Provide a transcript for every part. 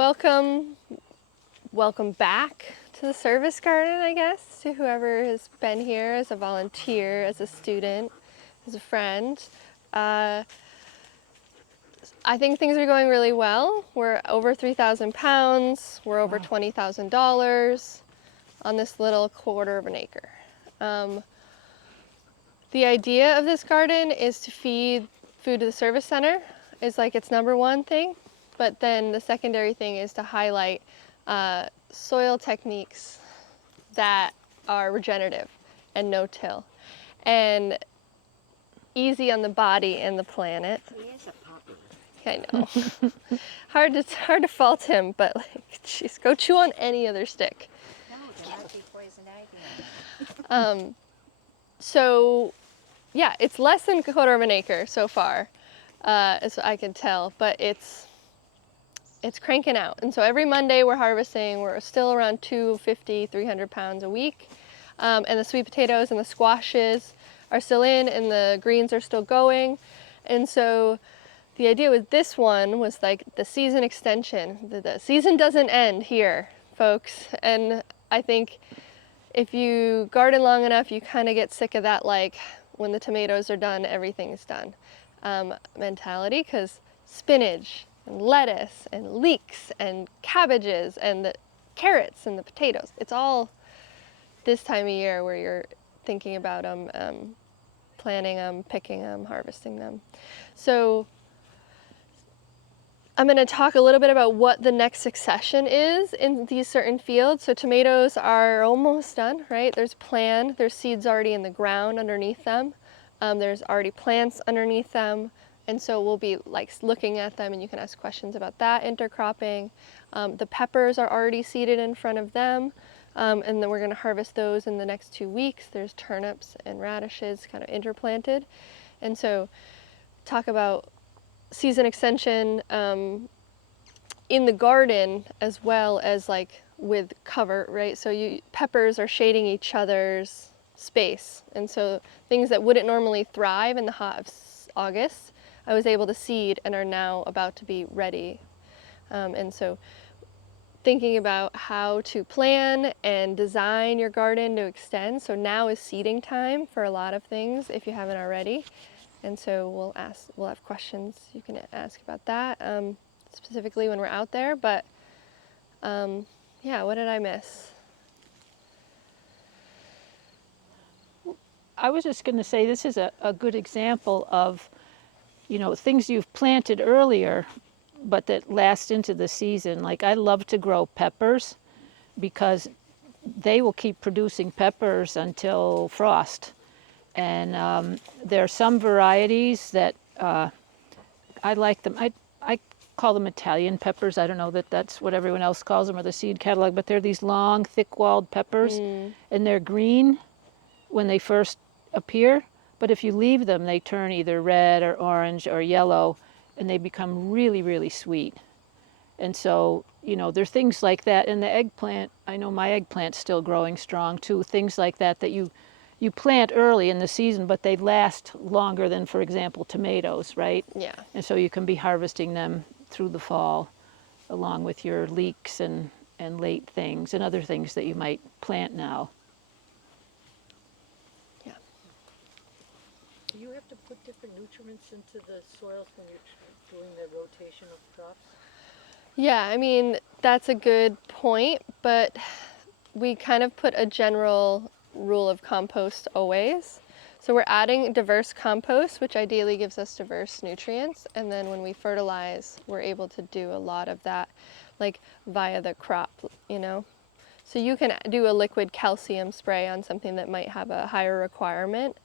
welcome back to the service garden, I guess, to whoever has been here as a volunteer, as a student, as a friend. I think things are going really well. We're over 3,000 pounds. We're over $20,000 on this little quarter of an acre. The idea of this garden is to feed food to the service center, is like its number one thing. But then the secondary thing is to highlight soil techniques that are regenerative and no-till and easy on the body and the planet. He is a puppy. I know. hard to fault him, but like, jeez, go chew on any other stick. No, that would be poison ivy. So, yeah, it's less than a quarter of an acre so far, as I can tell, but it's cranking out. And so every Monday we're harvesting. We're still around 250, 300 pounds a week. And the sweet potatoes and the squashes are still in, and the greens are still going. And so the idea with this one was like the season extension. The season doesn't end here, folks. And I think if you garden long enough, you kind of get sick of that, like, when the tomatoes are done, everything's done mentality, because spinach and lettuce and leeks and cabbages and the carrots and the potatoes, it's all this time of year where you're thinking about them, planting them, picking them, harvesting them. So I'm going to talk a little bit about what the next succession is in these certain fields. So tomatoes are almost done, right? There's seeds already in the ground underneath them. There's already plants underneath them. And so we'll be like looking at them, and you can ask questions about that, intercropping. The peppers are already seeded in front of them. And then we're going to harvest those in the next 2 weeks. There's turnips and radishes kind of interplanted. And so talk about season extension in the garden as well as like with cover, right? So peppers are shading each other's space. And so things that wouldn't normally thrive in the hot of August, I was able to seed and are now about to be ready. And so thinking about how to plan and design your garden to extend. So now is seeding time for a lot of things if you haven't already. And so we'll have questions you can ask about that, specifically when we're out there. But yeah, what did I miss? I was just going to say this is a good example of, things you've planted earlier, but that last into the season. Like, I love to grow peppers because they will keep producing peppers until frost. And there are some varieties that I like them. I call them Italian peppers. I don't know that that's what everyone else calls them or the seed catalog, but they're these long, thick-walled peppers, and they're green when they first appear, but if you leave them, they turn either red or orange or yellow, and they become really, really sweet. And so, there are things like that. And the eggplant, I know my eggplant's still growing strong too, things like that you plant early in the season, but they last longer than, for example, tomatoes, right? Yeah. And so you can be harvesting them through the fall, along with your leeks and late things and other things that you might plant now. Do you have to put different nutrients into the soils when you're doing the rotation of crops? Yeah, I mean, that's a good point, but we kind of put a general rule of compost always. So we're adding diverse compost, which ideally gives us diverse nutrients. And then when we fertilize, we're able to do a lot of that, like via the crop, So you can do a liquid calcium spray on something that might have a higher requirement,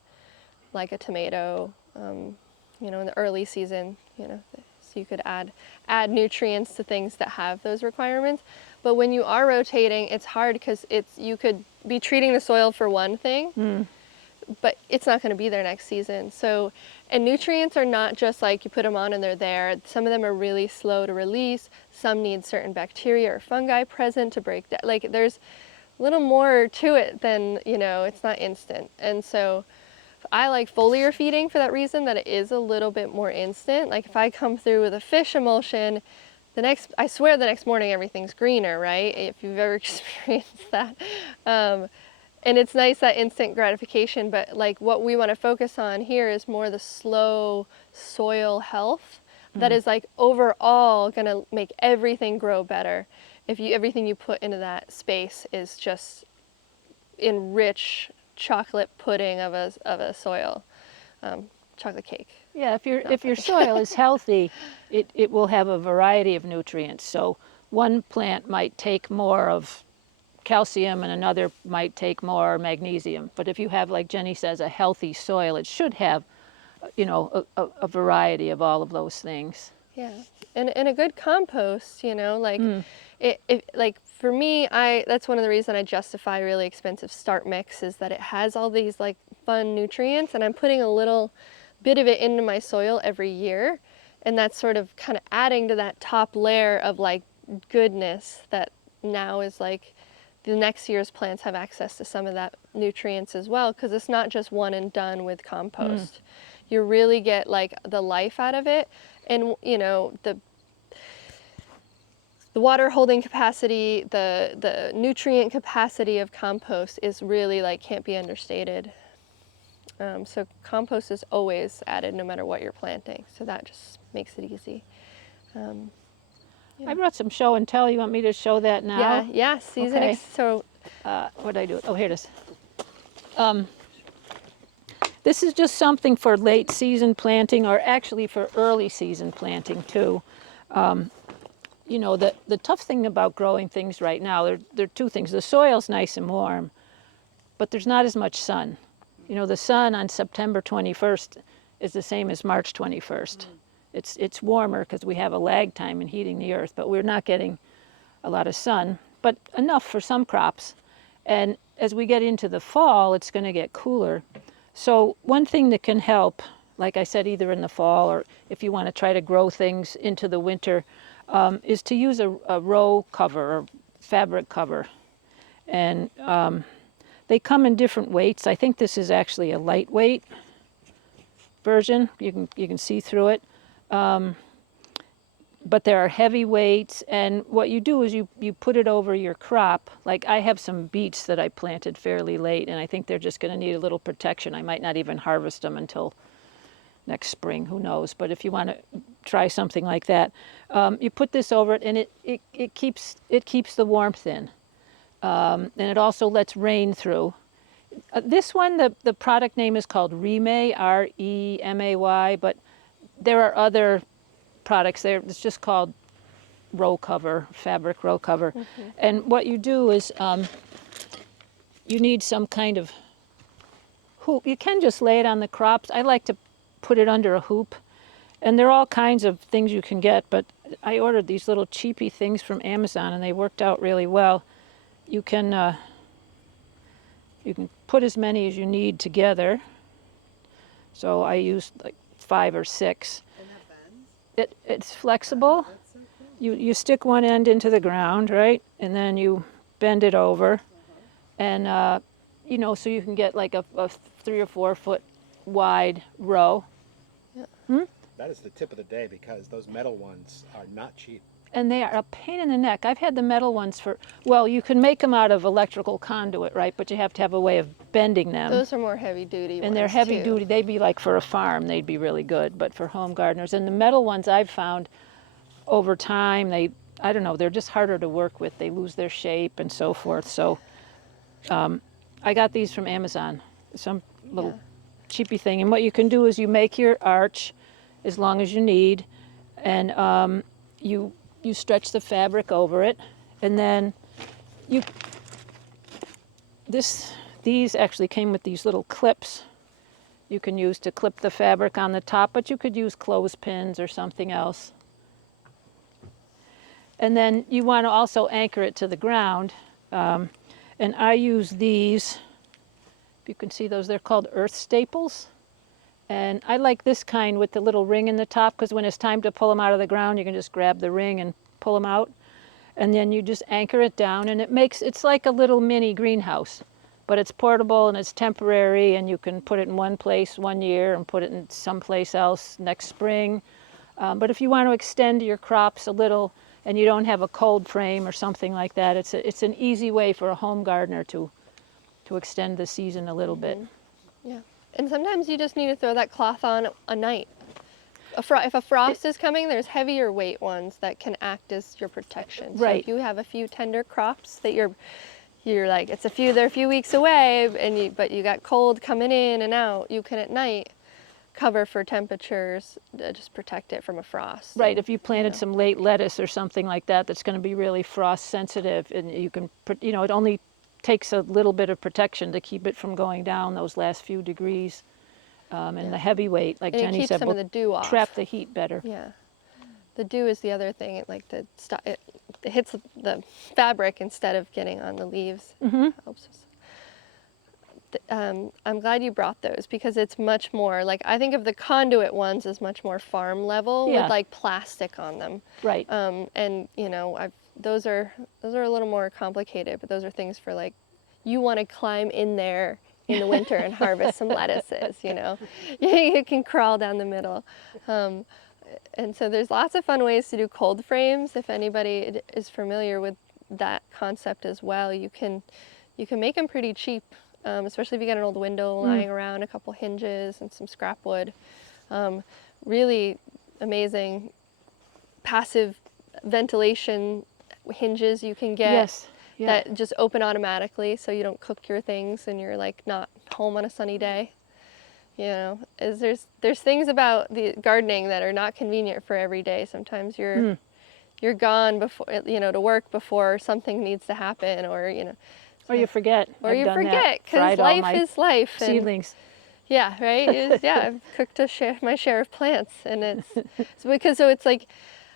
like a tomato, in the early season, so you could add nutrients to things that have those requirements. But when you are rotating, it's hard because you could be treating the soil for one thing, but it's not going to be there next season. So, and nutrients are not just like you put them on and they're there. Some of them are really slow to release. Some need certain bacteria or fungi present to break down. Like, there's a little more to it than, it's not instant. And so I like foliar feeding for that reason, that it is a little bit more instant. Like if I come through with a fish emulsion, I swear the next morning everything's greener, right? If you've ever experienced that. And it's nice, that instant gratification, but like what we want to focus on here is more the slow soil health that is like overall going to make everything grow better. If everything you put into that space is just enrich chocolate pudding of a soil, chocolate cake. Yeah, if your soil is healthy, it will have a variety of nutrients. So one plant might take more of calcium and another might take more magnesium. But if you have, like Jenny says, a healthy soil, it should have, a variety of all of those things. Yeah, and a good compost, like like for me, that's one of the reasons I justify really expensive start mix, is that it has all these like fun nutrients, and I'm putting a little bit of it into my soil every year, and that's sort of kind of adding to that top layer of like goodness that now is like the next year's plants have access to some of that nutrients as well, because it's not just one and done with compost. You really get like the life out of it, and the water holding capacity, the nutrient capacity of compost is really like can't be understated. So compost is always added no matter what you're planting, so that just makes it easy. I brought some show and tell. You want me to show that now? Yeah, season. Okay. So What did I do? Oh, here it is. This is just something for late season planting, or actually for early season planting too. The tough thing about growing things right now, there are two things. The soil's nice and warm, but there's not as much sun. The sun on September 21st is the same as March 21st. It's warmer because we have a lag time in heating the earth, but we're not getting a lot of sun, but enough for some crops. And as we get into the fall, it's going to get cooler. So one thing that can help, like I said, either in the fall or if you want to try to grow things into the winter, is to use a row cover or fabric cover. And they come in different weights. I think this is actually a lightweight version. You can see through it. But there are heavy weights, and what you do is you put it over your crop. Like I have some beets that I planted fairly late, and I think they're just going to need a little protection. I might not even harvest them until next spring, who knows. But if you want to try something like that, you put this over it, and it keeps the warmth in. And it also lets rain through. This one, the product name is called Remay, R-E-M-A-Y, but there are other products there. It's just called row cover, fabric row cover. And what you do is you need some kind of hoop. You can just lay it on the crops. I like to put it under a hoop. And there are all kinds of things you can get, but I ordered these little cheapy things from Amazon, and they worked out really well. You can put as many as you need together. So I used like 5 or 6. It's flexible. You stick one end into the ground, right? And then you bend it over. And, so you can get like a 3 or 4 foot wide row. That is the tip of the day, because those metal ones are not cheap. And they are a pain in the neck. I've had the metal ones you can make them out of electrical conduit, right? But you have to have a way of bending them. those are more heavy duty ones. And they're heavy duty. They'd be like for a farm, they'd be really good. But for home gardeners, and the metal ones I've found over time, I don't know, they're just harder to work with. They lose their shape and so forth. So I got these from Amazon, some little cheapy thing. And what you can do is you make your arch as long as you need, and you stretch the fabric over it, and then these actually came with these little clips you can use to clip the fabric on the top, but you could use clothespins or something else. And then you want to also anchor it to the ground, and I use these. You can see those, they're called earth staples. And I like this kind with the little ring in the top, because when it's time to pull them out of the ground, you can just grab the ring and pull them out. And then you just anchor it down, and it's like a little mini greenhouse. But it's portable and it's temporary, and you can put it in one place one year and put it in someplace else next spring. But if you want to extend your crops a little, and you don't have a cold frame or something like that, it's an easy way for a home gardener to extend the season a little bit. Yeah. And sometimes you just need to throw that cloth on a night. If a frost is coming, there's heavier weight ones that can act as your protection. So Right. if you have a few tender crops that you're like, they're a few weeks away, but you got cold coming in and out, you can at night cover for temperatures, just protect it from a frost. Right, And, if you planted know. some late lettuce or something like that, that's going to be really frost sensitive, and you can, it only takes a little bit of protection to keep it from going down those last few degrees. And the heavy weight, like And it Jenny keeps said, some will of the dew off. trap the heat better. Yeah. The dew is the other thing. It hits the fabric instead of getting on the leaves. Helps us. I'm glad you brought those because it's much more like, I think of the conduit ones as much more farm level Yeah. with like plastic on them. Right. And those are a little more complicated, but those are things for like, you want to climb in there in the winter and harvest some lettuces, you can crawl down the middle. And so there's lots of fun ways to do cold frames. If anybody is familiar with that concept as well, you can make them pretty cheap, especially if you get an old window lying around, a couple hinges and some scrap wood. Really amazing passive ventilation hinges you can get. Yes. Yeah. That just open automatically so you don't cook your things and you're like not home on a sunny day. There's things about the gardening that are not convenient for every day. Sometimes you're gone before to work before something needs to happen, or Or you forget. or I've you done that. forget because Fried all life my is life. And seedlings. yeah, right. I've cooked my share of plants, and it's like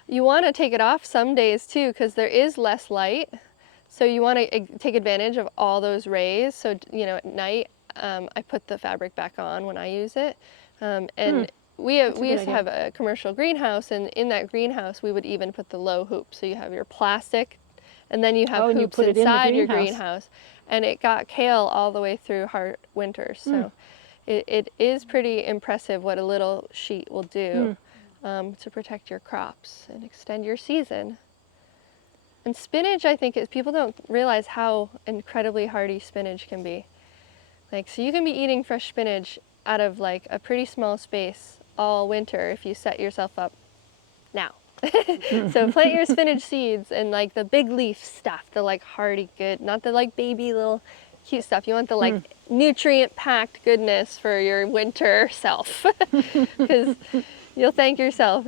you want to take it off some days too because there is less light. So you want to take advantage of all those rays. So, at night, I put the fabric back on when I use it. And we used to have a commercial greenhouse, and in that greenhouse, we would even put the low hoop. So you have your plastic, and then you have and you hoops put it in the inside your greenhouse. greenhouse. And it got kale all the way through hard winters. So it is pretty impressive what a little sheet will do to protect your crops and extend your season. And spinach, I think, people don't realize how incredibly hardy spinach can be. So you can be eating fresh spinach out of like a pretty small space all winter if you set yourself up now. So plant your spinach seeds and like the big leaf stuff, the like hardy good, not the like baby little cute stuff. You want the like nutrient packed goodness for your winter self. Because you'll thank yourself,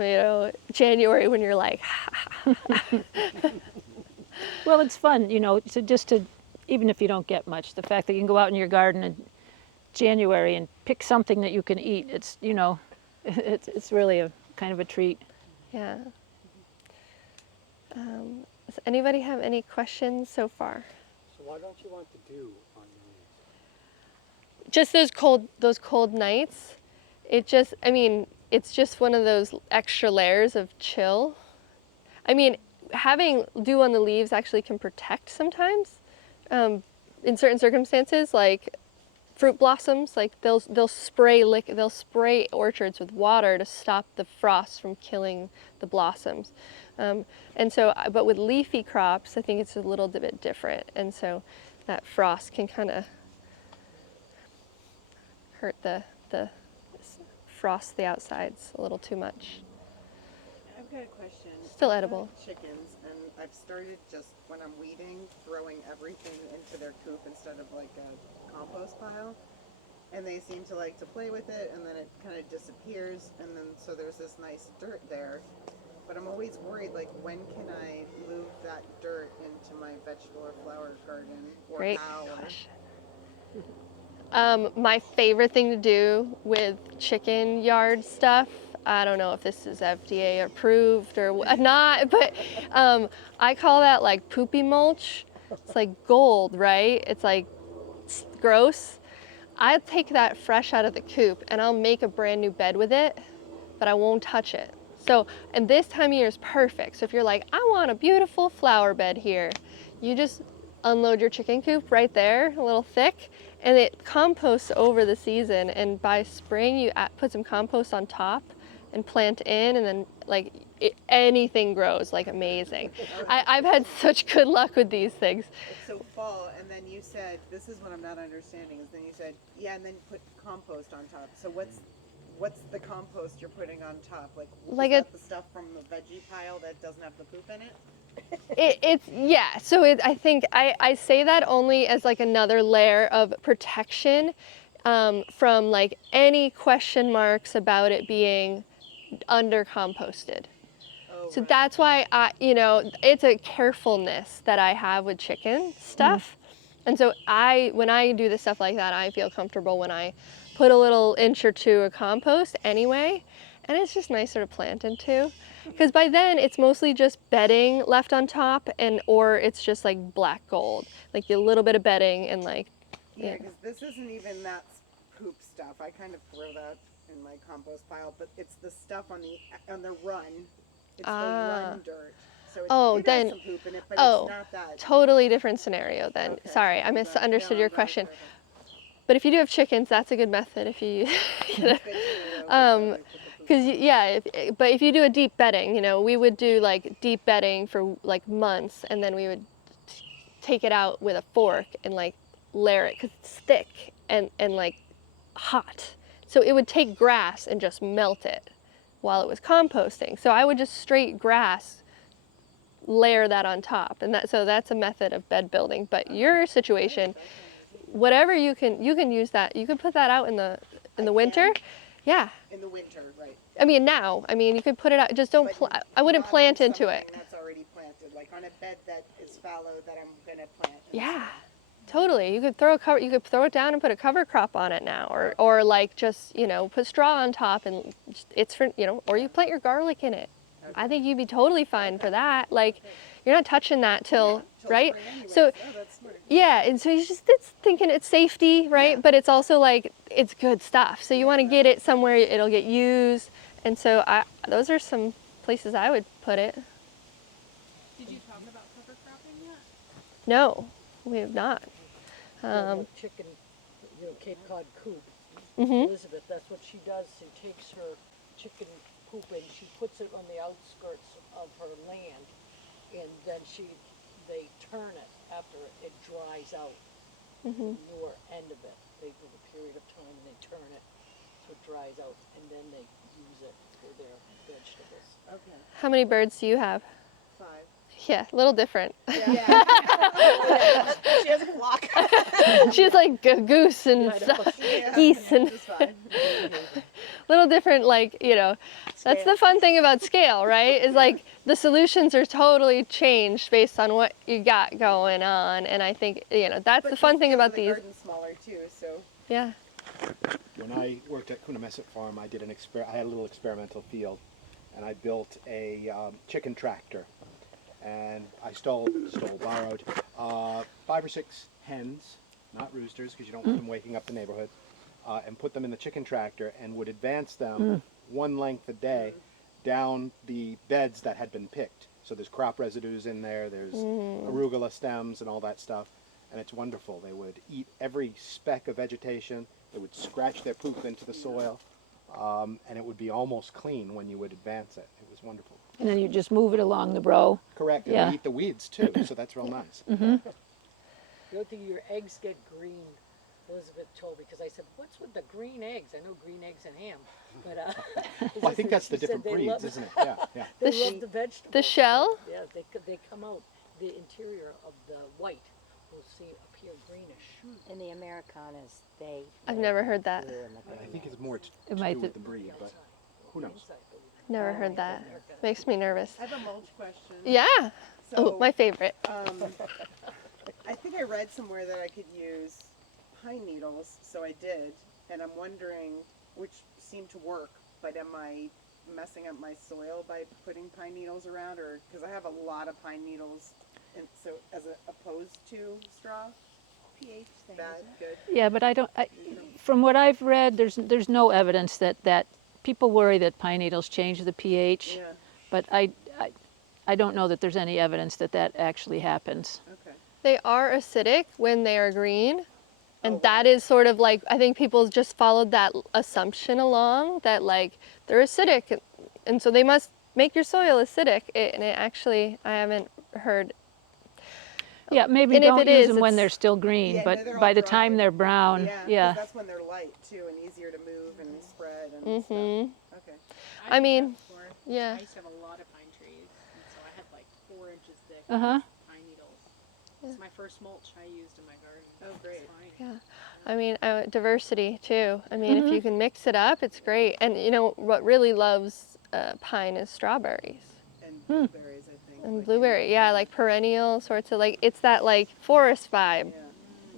January when you're like, Well, it's fun, even if you don't get much, the fact that you can go out in your garden in January and pick something that you can eat, it's really a kind of a treat. yeah. Does anybody have any questions so far? So why don't you want the dew on your leaves? Just those cold nights. It's just one of those extra layers of chill. Having dew on the leaves actually can protect sometimes. In certain circumstances, like fruit blossoms, like they'll spray orchards with water to stop the frost from killing the blossoms. But with leafy crops, I think it's a little bit different, and so that frost can kind of hurt the frost the outsides a little too much. I've got a question. Still I've edible. got chickens, and I've started just when I'm weeding, throwing everything into their coop instead of like a compost pile. And they seem to like to play with it, and then it kind of disappears, and then so there's this nice dirt there. But I'm always worried, like, when can I move that dirt into my vegetable or flower garden, or Great how? question. My favorite thing to do with chicken yard stuff, I don't know if this is FDA approved or not, but I call that like poopy mulch. It's like gold, right? It's like gross. I take that fresh out of the coop and I'll make a brand new bed with it, but I won't touch it. So, and this time of year is perfect. So if you're like, I want a beautiful flower bed here, you just unload your chicken coop right there, a little thick, and it composts over the season. And by spring, you put some compost on top and plant in, and then like anything grows like amazing. I've had such good luck with these things. So fall, and then you said, this is what I'm not understanding, is then you said, yeah, and then put compost on top. So what's the compost you're putting on top? Like is a- that the stuff from the veggie pile that doesn't have the poop in it? It's yeah. So I think I say that only as like another layer of protection from like any question marks about it being under composted. Oh, So right. that's why it's a carefulness that I have with chicken stuff. And so when I do the stuff like that, I feel comfortable when I put a little inch or two of compost anyway, and it's just nicer to plant into. Because by then it's mostly just bedding left on top, or it's just like black gold, like a little bit of bedding and like. Yeah, because this isn't even that poop stuff. I kind of throw that in my compost pile, but it's the stuff on the run. It's the run dirt. So it then- has some poop in it, but oh, it's not that. Totally different scenario then. Okay. Sorry, I I'm glad- misunderstood no, your I'm glad question. it's But if you do have chickens, that's a good method. If you, Good to know. because but if you do a deep bedding, we would do like deep bedding for like months, and then we would take it out with a fork and like layer it because it's thick and like hot. So it would take grass and just melt it while it was composting. So I would just straight grass layer that on top, and that's a method of bed building. But your situation, whatever you can use that. You could put that out in the winter. can? Yeah. In the winter, right. I mean now. I mean you could put it out. Just don't. But I wouldn't not plant on into it. something that's already planted, like on a bed that is fallow that I'm gonna plant. Yeah. Totally. You could throw it down and put a cover crop on it now, or like just put straw on top, and it's for or you plant your garlic in it. I think you'd be totally fine for that. Like you're not touching that till right. spring anyways. So Oh, that's smart. yeah, and so it's thinking it's safety, right? But it's also like it's good stuff. So you want to get it somewhere it'll get used, and so those are some places I would put it. Did you talk about cover cropping yet? No, we have not. Chicken, Cape Cod coop. Mhm. Elizabeth, that's what she does. She takes her chicken poop and she puts it on the outskirts of her land, and then they turn it after it dries out. The newer end of it. They give a period of time and they turn it so it dries out, and then they use it for their vegetables. Okay, How many birds do you have? 5. Yeah, a little different. Yeah. She has a flock. She's like a goose and stuff, Yeah, geese and it's fine. little different. Like that's the fun thing about scale, right? Is like the solutions are totally changed based on what you got going on, and I think that's the fun thing about the these. garden's smaller too, so. Yeah. When I worked at Coonamessett Farm, I did I had a little experimental field, and I built a chicken tractor, and I borrowed 5 or 6 hens, not roosters, because you don't want them waking up the neighborhood, and put them in the chicken tractor, and would advance them one length a day down the beds that had been picked. So there's crop residues in there, there's arugula stems and all that stuff, and it's wonderful. They would eat every speck of vegetation. They would scratch their poop into the soil, and it would be almost clean when you would advance it. It was wonderful. And then you just move it along the row. Correct, and Yeah. they eat the weeds too, so that's real nice. The other thing, your eggs get green, Elizabeth told me, because I said, what's with the green eggs? I know green eggs and ham, but Well, I think that's the she said different they breeds, love- isn't it? Yeah, yeah. They The love the vegetables. The shell. Yeah, they come out, the interior of the white will appear greenish. In the Americanas, they. I've never heard that. blue and the I green. think it's more to It do might with be- the breed, but who knows? Never heard that. Makes me nervous. I have a mulch question. Yeah. So, Oh, my favorite. I think I read somewhere that I could use pine needles, so I did, and I'm wondering, which seemed to work, but am I messing up my soil by putting pine needles around, or, because I have a lot of pine needles, and so opposed to straw? pH thing, Bad, isn't it? good. Yeah, but from what I've read, there's no evidence that people worry that pine needles change the pH, Yeah, but I don't know that there's any evidence that actually happens. okay. They are acidic when they are green. And Oh, that is sort of like, I think people just followed that assumption along that like they're acidic. And so they must make your soil acidic. And it actually, I haven't heard. Yeah, maybe And if don't it use is, them when it's- they're still green, Yeah, no, but they're all by the time dried. they're brown, Yeah, 'cause yeah. that's when they're light too and easier to move and spread and Mhm. stuff. Okay. I did mean, that before. yeah. I used to have a lot of pine trees, and so I had like 4 inches thick Uh-huh. pine needles. It's my first mulch I used in my garden. Oh, great. It's fine. Yeah. I mean, diversity too. I mean, if you can mix it up, it's great. And you know what really loves pine is strawberries And blueberries, I think. and like, blueberry. Yeah, like perennial sorts of like it's that like forest vibe. Yeah.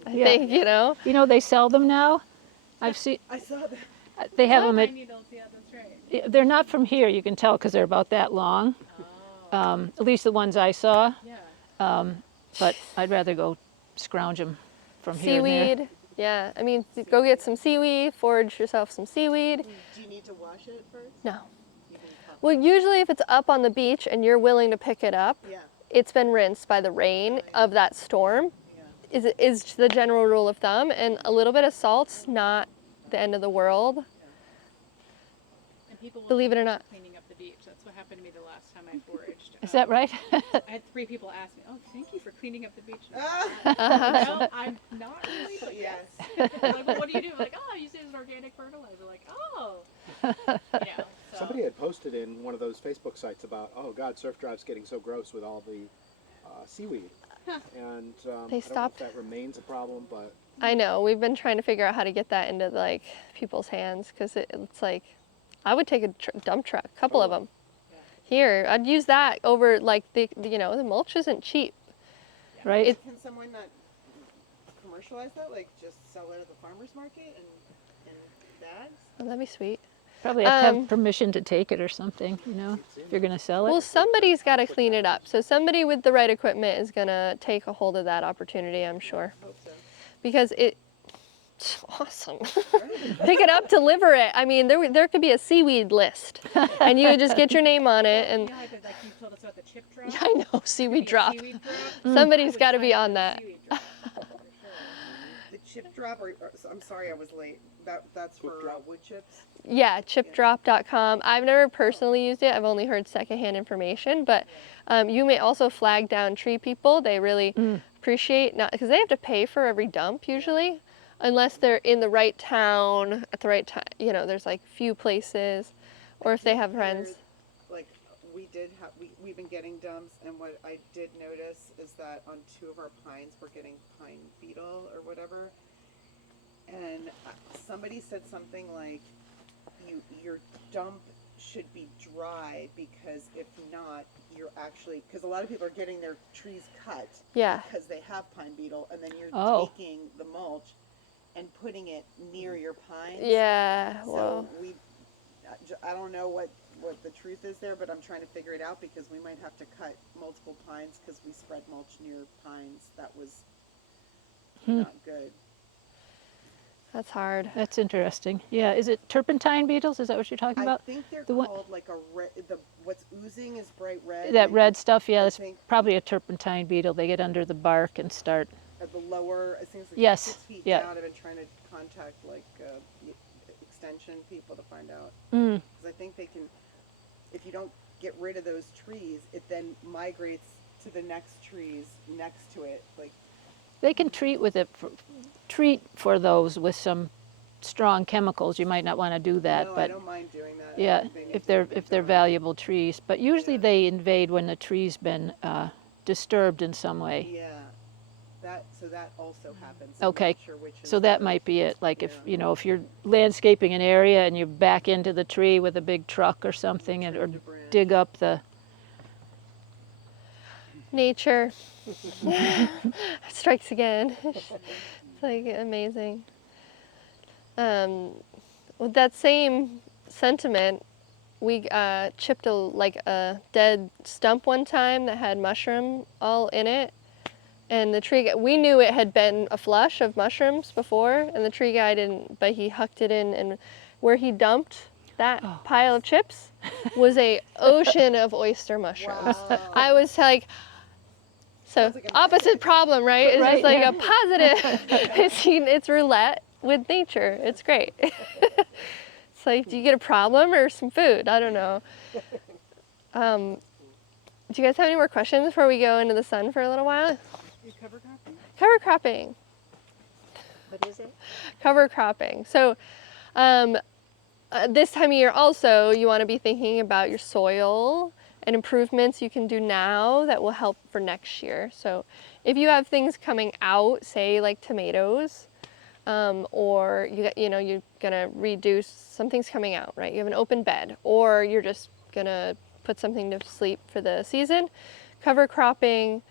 I Yeah. think you know. You know, they sell them now. I've seen, I saw that. they have them at, Pine needles, yeah, that's right. they're not from here, you can tell because they're about that long. Oh, At least the ones I saw, yeah. but I'd rather go scrounge them from here and there. Seaweed. Yeah, I mean, go get some seaweed. Forage yourself some seaweed. Do you need to wash it first? No. You can cut Well, usually if it's up on the beach and you're willing to pick it up, Yeah. it's been rinsed by the rain of that storm. Yeah. Is the general rule of thumb, and a little bit of salt's not the end of the world. And people will Believe it thank or me for not. cleaning up the beach. That's what happened to me the last time I foraged. Is that right? I had 3 people ask me, "Oh, thank you for cleaning up the beach." Uh-huh. No, I'm not really, but yes. Yes. Like, well, what do you do? I'm like, oh, I use it as an organic fertilizer. Like, oh. Yeah. So. Somebody had posted in one of those Facebook sites about, oh God, surf drive's getting so gross with all the seaweed. And They I don't know stopped. if that remains a problem, but I know we've been trying to figure out how to get that into like people's hands because it's like I would take a dump truck, a couple of them. Here, I'd use that over like the mulch isn't cheap. Right? Can someone not commercialize that? Like just sell it at the farmer's market and bags? Oh, that'd be sweet. Probably have to Um, have permission to take it or something, you know, if you're going to sell Well, it. somebody's got to clean it up. So somebody with the right equipment is gonna take a hold of that opportunity, I'm sure, Hope so. because it's awesome. Pick it up, deliver it. I mean, there could be a seaweed list, and you would just get your name on it. And Yeah, like you told us about the chip drop. yeah, I know seaweed Maybe a drop. seaweed drop. Somebody's I would got to sign be up on for a that. seaweed drop, for sure. The chip drop, I'm sorry I was late. That's for wood chips. Yeah, chipdrop.com. I've never personally used it. I've only heard secondhand information, but you may also flag down tree people. They really appreciate not because they have to pay for every dump usually, unless they're in the right town at the right time. You know, there's like few places, or if they have friends. Like we've been getting dumps, and what I did notice is that on 2 of our pines we're getting pine beetle or whatever. And somebody said something like, your dump should be dry because if not, you're actually, because a lot of people are getting their trees cut Yeah. because they have pine beetle, and then you're Oh. taking the mulch and putting it near your pines. Yeah. So Well, I don't know what the truth is there, but I'm trying to figure it out because we might have to cut multiple pines because we spread mulch near pines. That was not good. that's hard. That's interesting. Yeah, is it turpentine beetles? Is that what you're talking I about? think they're The one- called like a red. What's oozing is bright red. That and red stuff, yeah, I that's think probably a turpentine beetle. They get under the bark and start. at the lower, I think it's like Yes, 6 feet yeah. down. I've been trying to contact like the extension people to find out Mm. because I think they can. If you don't get rid of those trees, it then migrates to the next trees next to it. Like They can treat with it, treat for those with some strong chemicals. You might not want to do that, no, I but don't mind doing that. yeah, They need if to they're get going. valuable trees. But usually Yeah. they invade when the tree's been disturbed in some way. Yeah, that also happens. I'm Okay, not sure which is so that the- might be it. Like if Yeah. if you're landscaping an area and you back into the tree with a big truck or something, or Trimmed a branch. dig up the. Nature strikes again. It's like amazing. With that same sentiment, we chipped a dead stump one time that had mushroom all in it, and the tree guy, we knew it had been a flush of mushrooms before, and the tree guy didn't, but he hucked it in, and where he dumped that pile of chips was a ocean of oyster mushrooms. Wow. I was like, so Sounds like a- opposite problem, right? It's Right, just like yeah. a positive. It's roulette with nature. It's great. It's like, do you get a problem or some food? I don't know. Do you guys have any more questions before we go into the sun for a little while? You cover cropping? Cover cropping. What is it? Cover cropping. So this time of year also, you want to be thinking about your soil and improvements you can do now that will help for next year. So if you have things coming out, say like tomatoes, or you're gonna reduce something's coming out, right? You have an open bed, or you're just gonna put something to sleep for the season. Cover cropping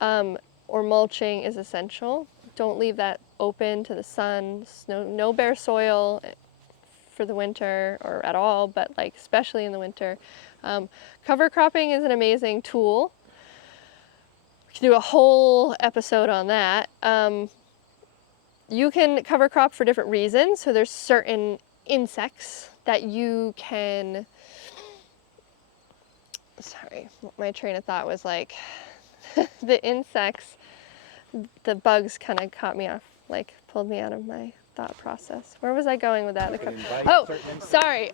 or mulching is essential. Don't leave that open to the sun. No bare soil for the winter or at all, but like especially in the winter. Cover cropping is an amazing tool. We can do a whole episode on that. You can cover crop for different reasons. So there's certain insects that you can, sorry, my train of thought was like, the insects, the bugs kind of caught me off, like pulled me out of my thought process. Where was I going with that? Oh, sorry,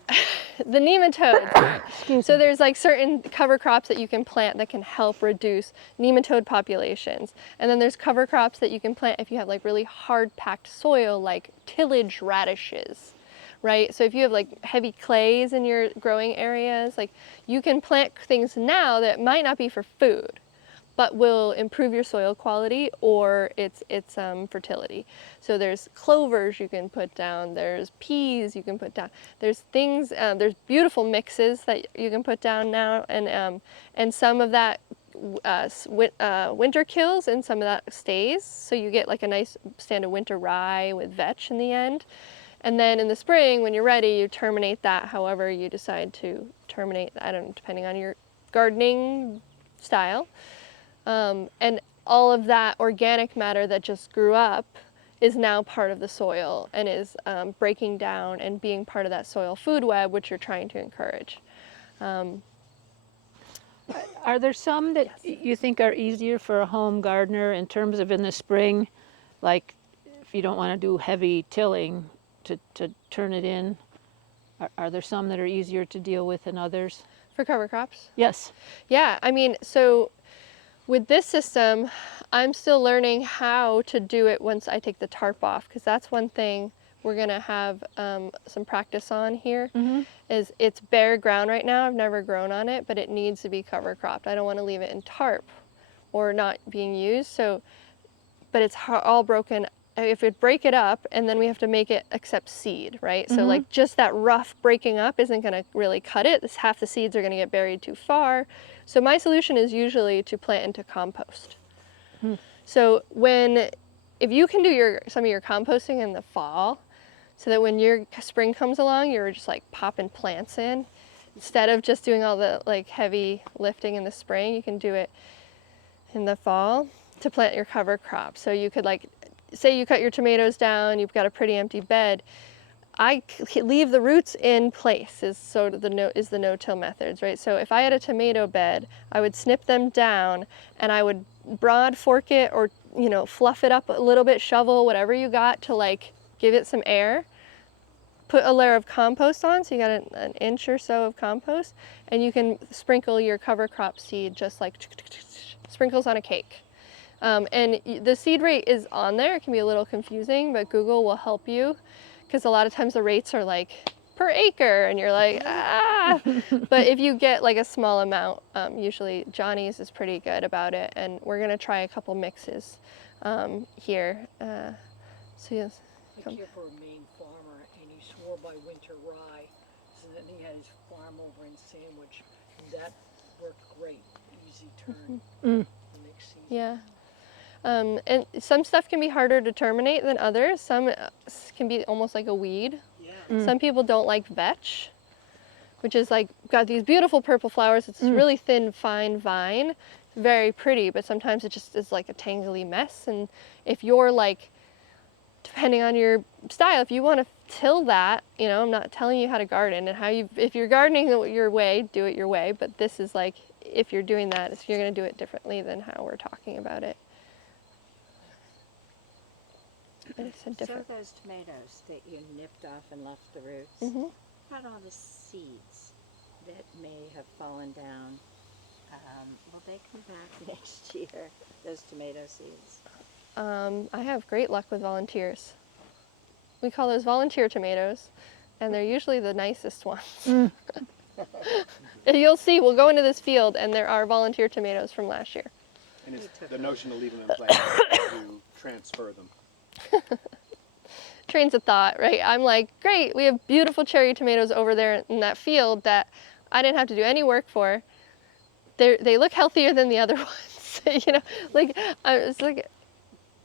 the nematodes. So there's like certain cover crops that you can plant that can help reduce nematode populations. And then there's cover crops that you can plant if you have like really hard packed soil, like tillage radishes, right? So if you have like heavy clays in your growing areas, like you can plant things now that might not be for food, but will improve your soil quality or its fertility. So there's clovers you can put down, there's peas you can put down, there's things, there's beautiful mixes that you can put down now, and some of that winter kills and some of that stays, so you get like a nice stand of winter rye with vetch in the end. And then in the spring, when you're ready, you terminate that however you decide to terminate, I don't know, depending on your gardening style. And all of that organic matter that just grew up is now part of the soil and is breaking down and being part of that soil food web, which you're trying to encourage. Are there some that you think are easier for a home gardener in terms of in the spring, like if you don't want to do heavy tilling to turn it in? Are there some that are easier to deal with than others? For cover crops? Yes. Yeah, I mean, so with this system, I'm still learning how to do it once I take the tarp off, because that's one thing we're gonna have some practice on here. Is it's bare ground right now. I've never grown on it, but it needs to be cover cropped. I don't want to leave it in tarp or not being used. So, but it's all broken. If we break it up and then we have to make it accept seed, right? So like just that rough breaking up isn't going to really cut it. Half the seeds are going to get buried too far. So my solution is usually to plant into compost. So if you can do some of your composting in the fall, so that when your spring comes along, you're just like popping plants in, instead of just doing all the like heavy lifting in the spring, you can do it in the fall to plant your cover crop. So you could like, say you cut your tomatoes down, you've got a pretty empty bed. I leave the roots in place is sort of the no-till methods, right? So if I had a tomato bed, I would snip them down and I would broad fork it or, fluff it up a little bit, shovel, whatever you got to like give it some air. Put a layer of compost on, so you got an inch or so of compost, and you can sprinkle your cover crop seed just like sprinkles on a cake. And the seed rate is on there. It can be a little confusing, but Google will help you, because a lot of times the rates are like per acre, and you're like, ah. But if you get like a small amount, usually Johnny's is pretty good about it, and we're gonna try a couple mixes here. So yes. I care for a Maine farmer, and he swore by winter rye, so then he had his farm over in Sandwich, and that worked great, easy turn the next season. Yeah. And some stuff can be harder to terminate than others. Some can be almost like a weed. Yeah. Some people don't like vetch, which is like got these beautiful purple flowers. It's this really thin, fine vine. It's very pretty, but sometimes it just is like a tangly mess. And if you're like, depending on your style, if you want to till that, I'm not telling you how to garden and if you're gardening your way, do it your way. But this is like, if you're doing that, you're going to do it differently than how we're talking about it. It's a different. So those tomatoes that you nipped off and left the roots, had all the seeds. that may have fallen down, will they come back next year, those tomato seeds? I have great luck with volunteers. We call those volunteer tomatoes, and they're usually the nicest ones. And you'll see, we'll go into this field, and there are volunteer tomatoes from last year. And it's the notion of leaving them in place to transfer them. Trains of thought, right? I'm like, great, we have beautiful cherry tomatoes over there in that field that I didn't have to do any work for. They look healthier than the other ones, you know, like, it's like,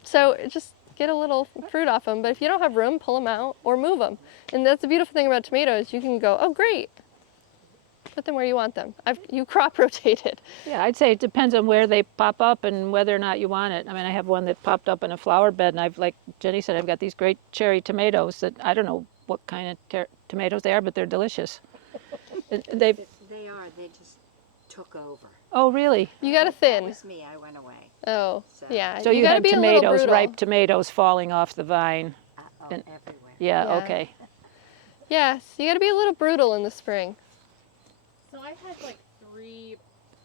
so just get a little fruit off them, but if you don't have room, pull them out or move them. And that's the beautiful thing about tomatoes, you can go, oh great, put them where you want them. You crop rotated. Yeah, I'd say it depends on where they pop up and whether or not you want it. I mean, I have one that popped up in a flower bed, and I've, like Jenny said, I've got these great cherry tomatoes that I don't know what kind of tomatoes they are, but they're delicious. And They are, they just took over. oh, really? You gotta That thin. was me, I went away. Oh, So- yeah. So you gotta had be a little tomatoes, brutal. ripe tomatoes falling off the vine. And- Everywhere. Yeah, Yeah. okay. Yes, you gotta be a little brutal in the spring. So I had like 3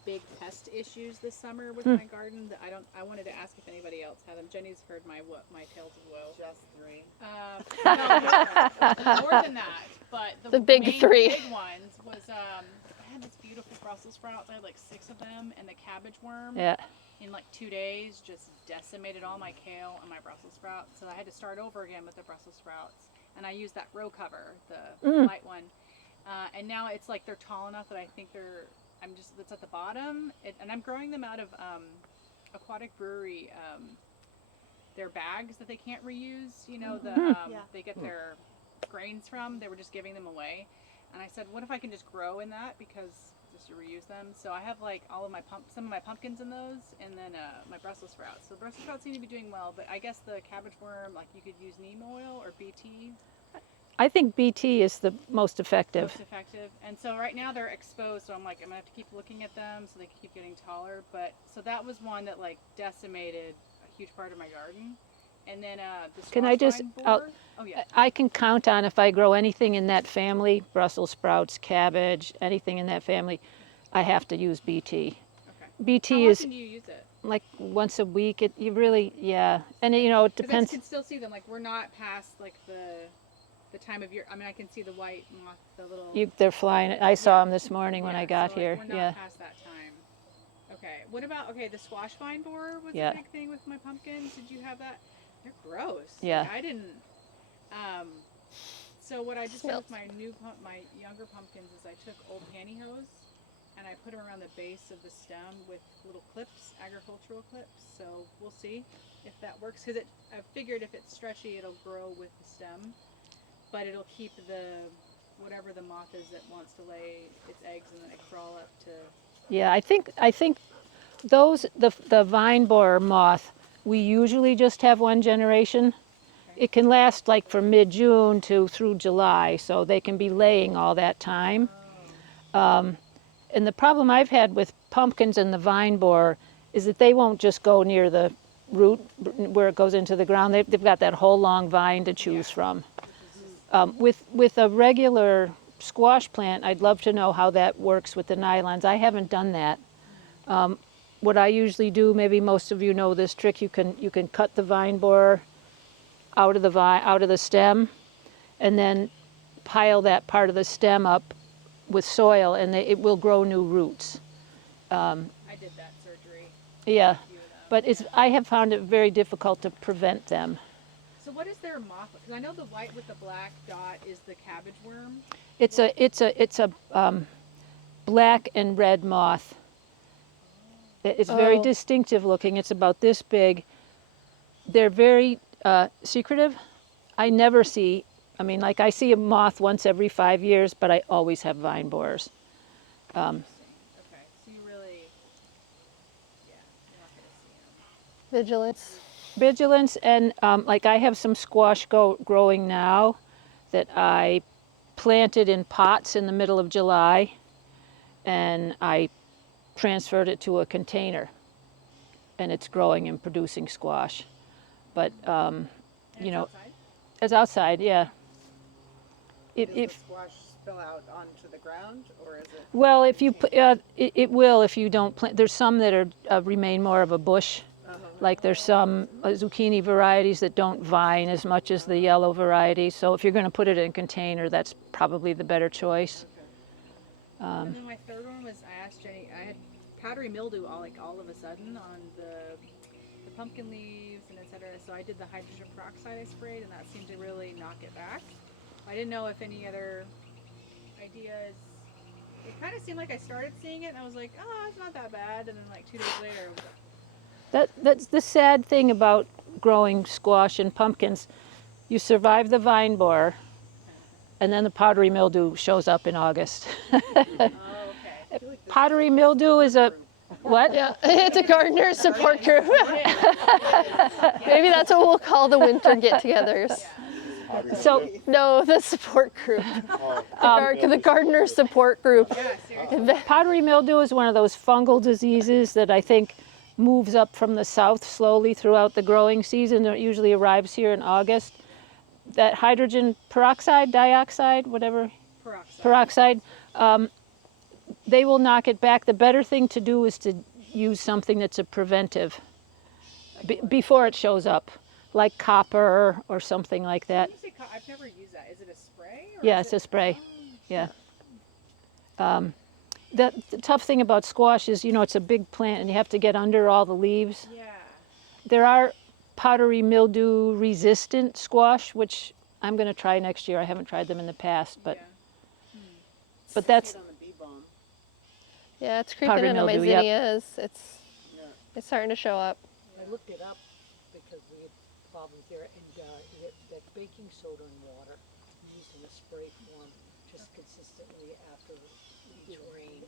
big pest issues this summer with my garden that I wanted to ask if anybody else had them. Jenny's heard my tales of woe. Just 3. No, more than that. But The big main 3. big ones was I had this beautiful Brussels sprouts. I had like 6 of them, and the cabbage worm Yeah. in like 2 days just decimated all my kale and my Brussels sprouts. So I had to start over again with the Brussels sprouts, and I used that row cover, the light one. And now it's like they're tall enough that I think it's at the bottom, and I'm growing them out of Aquatic Brewery. Their bags that they can't reuse, you know, they get their grains from. They were just giving them away, and I said, what if I can just grow in that, because just to reuse them. So I have like all of my some of my pumpkins in those, and then my Brussels sprouts. So the Brussels sprouts seem to be doing well, but I guess the cabbage worm, like you could use neem oil or BT. I think BT is the most effective. Most effective. And so right now they're exposed, so I'm like, I'm gonna have to keep looking at them so they can keep getting taller. But so that was one that like decimated a huge part of my garden. And then the Can I just- squash vine borer. Oh yeah. I can count on if I grow anything in that family, Brussels sprouts, cabbage, anything in that family, I have to use BT. Okay. BT How is often do you use it? like once a week. You really, yeah. And you know, it 'Cause depends. I can still see them. Like we're not past like the time of year. I mean, I can see the white moth, the little. They're flying. I saw them this morning when I got so, like, here. We're not Yeah. past that time. Okay. What about the squash vine borer was Yeah. a big thing with my pumpkins. Did you have that? They're gross. Yeah. Like, I didn't. So what I just did Smells. with my younger pumpkins is I took old pantyhose and I put them around the base of the stem with little clips, agricultural clips. So we'll see if that works. Because I figured if it's stretchy, it'll grow with the stem, but it'll keep whatever the moth is that wants to lay its eggs and then it crawl up to. Yeah, I think those the vine borer moth, we usually just have one generation. It can last like from mid-June through July, so they can be laying all that time. And the problem I've had with pumpkins and the vine borer is that they won't just go near the root where it goes into the ground. They've got that whole long vine to choose from. With a regular squash plant, I'd love to know how that works with the nylons. I haven't done that. What I usually do, maybe most of you know this trick, you can cut the vine borer out of the stem, and then pile that part of the stem up with soil, and it will grow new roots. I did that surgery. Yeah, A few of them, but yeah. I have found it very difficult to prevent them. So what is their moth? Because I know the white with the black dot is the cabbage worm. It's a black and red moth. It's very Oh. distinctive looking. It's about this big. They're very secretive. I never see. I mean, like I see a moth once every 5 years, but I always have vine borers. Okay, so you really, you're not gonna see them. Vigilance. Vigilance, and like I have some squash growing now that I planted in pots in the middle of July, and I transferred it to a container, and it's growing and producing squash. But And you it's know, outside? it's outside, yeah. Is the If squash spill out onto the ground, or is it? Well, if you put, it will if you don't plant. There's some that are remain more of a bush. Like there's some zucchini varieties that don't vine as much as the yellow variety. So if you're going to put it in a container, that's probably the better choice. And then my third one was I asked Jenny. I had powdery mildew all of a sudden on the pumpkin leaves and etc. So I did the hydrogen peroxide I sprayed, and that seemed to really knock it back. I didn't know if any other ideas. It kind of seemed like I started seeing it, and I was like, oh, it's not that bad. And then like 2 days later, it was That's the sad thing about growing squash and pumpkins. You survive the vine borer, and then the powdery mildew shows up in August. oh, okay. Powdery mildew is a what? Yeah, it's a gardener support group. Maybe that's what we'll call the winter get-togethers. So No, the support group. The gardener support group. Yeah, seriously. powdery mildew is one of those fungal diseases that I think moves up from the south slowly throughout the growing season. It usually arrives here in August. That hydrogen peroxide, dioxide, whatever, peroxide, they will knock it back. The better thing to do is to use something that's a preventive before it shows up, like copper or something like that. When you say I've never used that. Is it a spray? Or Yeah, is it's a it- spray. Yeah. The tough thing about squash is, it's a big plant and you have to get under all the leaves. Yeah. There are powdery mildew resistant squash, which I'm going to try next year. I haven't tried them in the past, but Yeah. but that's On the bee balm. Yeah, it's creeping Powdery into my mildew, yep. zinnias. It's starting to show up. I looked it up because we had problems there, and that baking soda and water used in a spray form just consistently after each rain.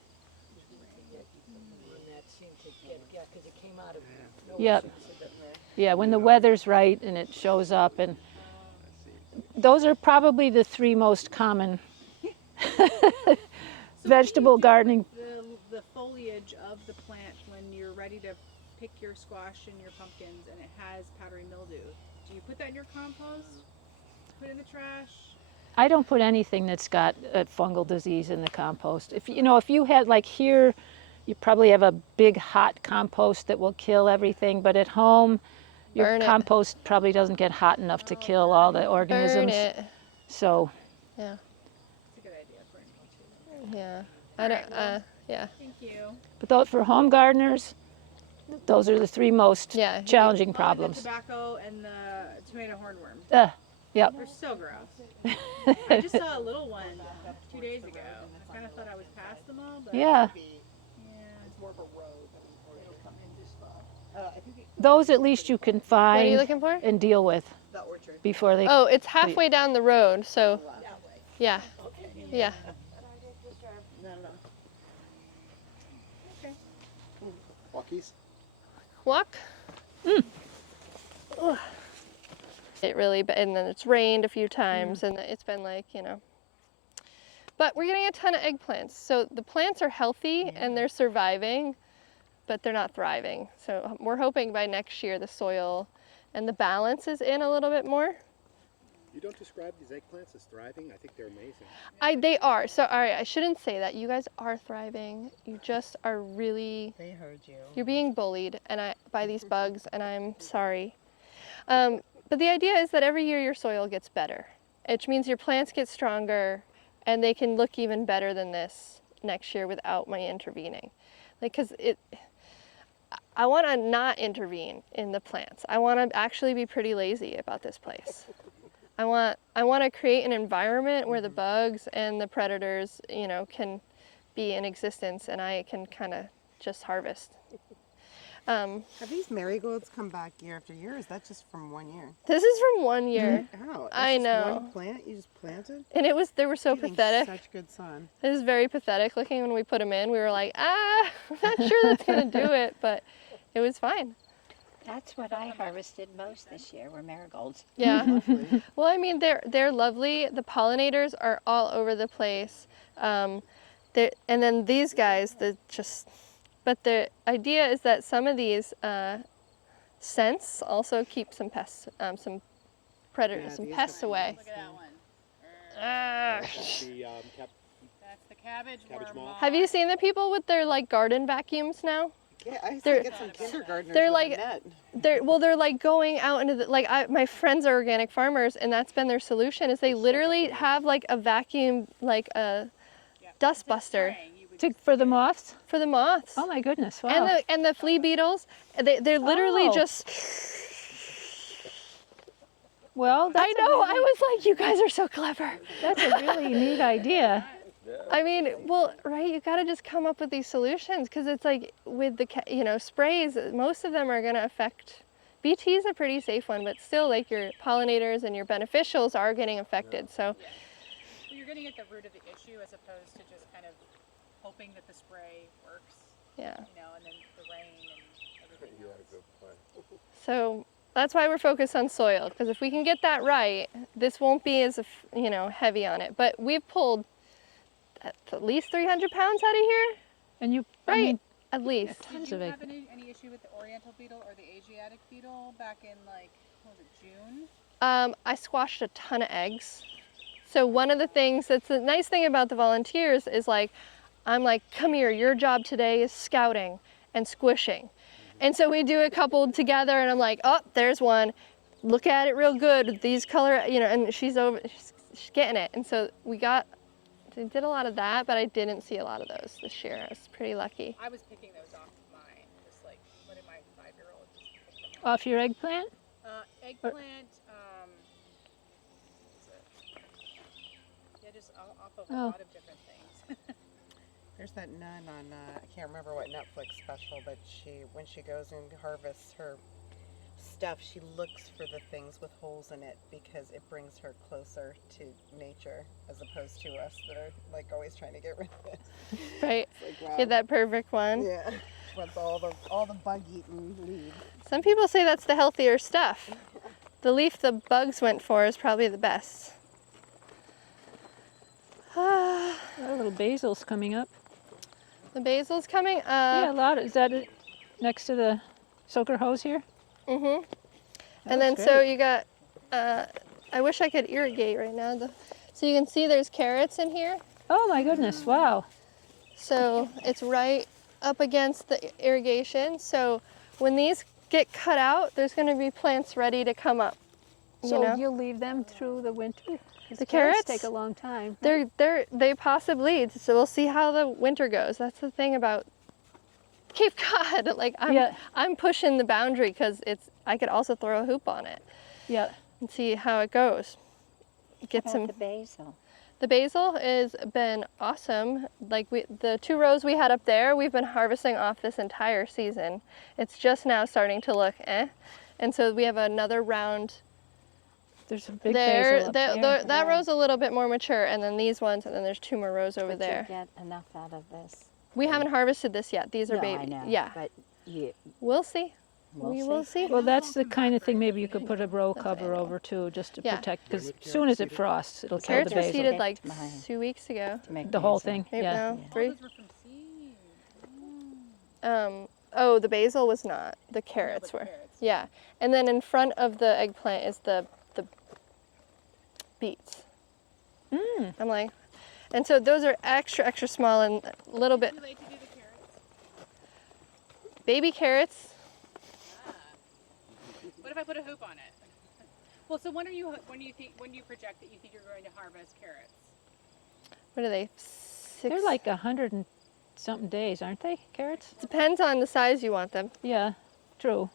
And that seemed to get, because it came out of nowhere. Yep. so you said that, yeah, when the weather's right and it shows up. And those are probably the three most common vegetable gardening. The foliage of the plant when you're ready to pick your squash and your pumpkins and it has powdery mildew. Do you put that in your compost? Put it in the trash? I don't put anything that's got a fungal disease in the compost. If you had, like here, you probably have a big hot compost that will kill everything, but at home, your Burn it. compost probably doesn't get hot enough to kill all the Burn organisms. it. So Yeah. It's a good idea for anyone too. Yeah. I don't. Yeah. Thank you. but those for home gardeners, those are the three most Yeah. challenging The problems. tobacco and the tomato hornworm. Yep. They're so gross. I just saw a little one 2 days ago. I kind of thought I was past them all, but Yeah. yeah. it's more of a road. It'll come in this far. I think Those at least you can What are you find looking for? and deal with the orchard. before they. Oh, it's halfway down the road, so yeah. Yeah. No. Walkies? Walk. Ugh. It really, and then it's rained a few times, and it's been like, But we're getting a ton of eggplants. So the plants are healthy and they're surviving, but they're not thriving. So we're hoping by next year the soil and the balance is in a little bit more. You don't describe these eggplants as thriving? I think they're amazing. They are. So all right, I shouldn't say that. You guys are thriving. You just are really. They heard you. You're being bullied by these bugs, and I'm sorry. But the idea is that every year your soil gets better, which means your plants get stronger, and they can look even better than this next year without my intervening. I want to not intervene in the plants. I want to actually be pretty lazy about this place. I want to create an environment where the bugs and the predators, can be in existence, and I can kind of just harvest. Have these marigolds come back year after year? Or is that just from 1 year? This is from 1 year, How? That's I just know. One plant you just planted? and they were so Getting pathetic. Such good sun. It was very pathetic looking when we put them in. We were like, I'm not sure that's gonna do it, but it was fine. That's what I harvested most this year were marigolds. Yeah. Well, I mean, they're lovely. The pollinators are all over the place. And then these guys, but the idea is that some of these scents also keep some pests, some predators, Yeah, some these pests are away. Look at that one. That's the That's the cabbage, Cabbage worm moth. moth. Have you seen the people with their like garden vacuums now? Yeah, I used They're- to get some kindergartners they're with like- a net. They're like going out into the my friends are organic farmers, and that's been their solution. Is they literally have like a vacuum, like a Yeah. dust Instead of buster spraying, you would For the moths? for the moths. Oh my goodness, wow. And the flea beetles. They're literally Oh. just. Well, that's I know. I was like, you guys are so clever. that's a really neat idea. I mean, well, right? You got to just come up with these solutions because it's like with the sprays, most of them are going to affect. BT is a pretty safe one, but still, like your pollinators and your beneficials are getting affected. So Well, you're getting at the root of the issue as opposed to just kind of hoping that the spray works, yeah. you know, and then the rain and everything else. So that's why we're focused on soil because if we can get that right, this won't be as heavy on it. But we've pulled at least 300 pounds out of here, And you, right? I mean, at least. tons Did of you egg. have any issue with the Oriental beetle or the Asiatic beetle back in like, what was it, June? I squashed a ton of eggs. So one of the things that's the nice thing about the volunteers is like, I'm like, come here, your job today is scouting and squishing. And so we do a couple together and I'm like, oh, there's one. Look at it real good. These color, and she's getting it. And so I did a lot of that, but I didn't see a lot of those this year. I was pretty lucky. I was picking those off of mine, just like letting my 5-year-old just pick them Off your eggplant? Eggplant, what's it? Yeah, just off of a Oh. lot of different things. There's that nun on, I can't remember what Netflix special, but when she goes and harvests her stuff, she looks for the things with holes in it because it brings her closer to nature as opposed to us that are like always trying to get rid of it. Right? It's like, wow. Get that perfect one. Yeah. She wants all the bug-eaten leaves. Some people say that's the healthier stuff. The leaf the bugs went for is probably the best. A little basil's coming up. The basil's coming. Yeah, a lot. Is that it next to the soaker hose here? Mm-hmm. That And then looks so great. you got, I wish I could irrigate right now. So you can see there's carrots in here. Oh my goodness, wow. So it's right up against the irrigation. So when these get cut out, there's going to be plants ready to come up. So you'll leave them through the winter? 'Cause The carrots? take a long time. They possibly, so we'll see how the winter goes. That's the thing about Cape Cod. Like I'm pushing the boundary because I could also throw a hoop on it Yeah. and see how it goes. Get About some. the basil. The basil has been awesome. Like the 2 rows we had up there, we've been harvesting off this entire season. It's just now starting to look and so we have another round. There's a big There, basil up there. that row's a little bit more mature, and then these ones, and then there's 2 more rows over Did there. you get enough out of this? We haven't harvested this yet. These are No, baby. I know. Yeah, But we'll see. we'll we see. will see. Well, that's the kind of thing maybe you could put a row That's cover annual. over too, just to Yeah. protect, because With as soon as carrots it frosts, it'll kill the Carrots were basil. seeded like Mine. 2 weeks ago. To make The whole basil. thing, Maybe yeah. no, All 3. those were from seed. Oh, the basil was not. The carrots but were. carrots. Yeah, and then in front of the eggplant is the beets. I'm like, and so those are extra small and a little bit Too late to do the carrots. baby carrots. What if I put a hoop on it? Well, so when do you project that you think you're going to harvest carrots? What are they? 6. They're like 100 and something days, aren't they, carrots? Depends on the size you want them. Yeah, true.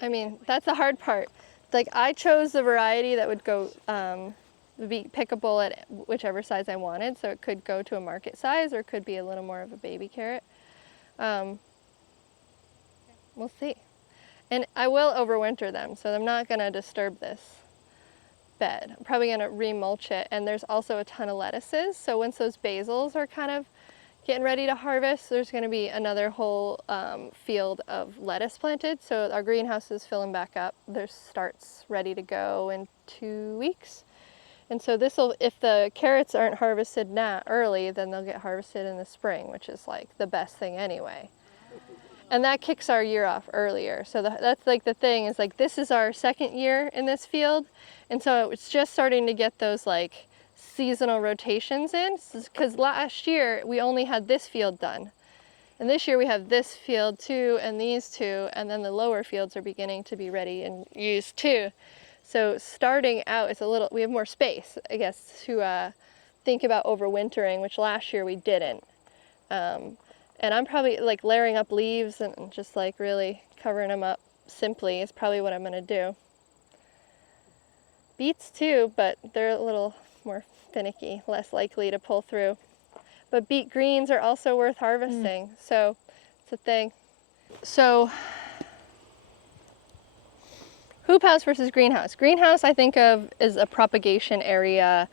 I mean, that's the hard part. Like I chose the variety that would go be pickable at whichever size I wanted. So it could go to a market size or it could be a little more of a baby carrot. We'll see. And I will overwinter them, so I'm not gonna disturb this bed. I'm probably gonna remulch it. And there's also a ton of lettuces. So once those basils are kind of getting ready to harvest, there's going to be another whole field of lettuce planted. So our greenhouse is filling back up. There's starts ready to go in 2 weeks. And so if the carrots aren't harvested now early, then they'll get harvested in the spring, which is like the best thing anyway. And that kicks our year off earlier. So that's like the thing is like this is our second year in this field, and so it's just starting to get those like seasonal rotations in. Because last year we only had this field done, and this year we have this field too, and these two, and then the lower fields are beginning to be ready and used too. So starting out, it's a little, we have more space, I guess, to think about overwintering, which last year we didn't. And I'm probably like layering up leaves and just like really covering them up simply is probably what I'm gonna do. Beets too, but they're a little more finicky, less likely to pull through. But beet greens are also worth harvesting, so it's a thing. So, hoop house versus greenhouse. Greenhouse I think of as a propagation area.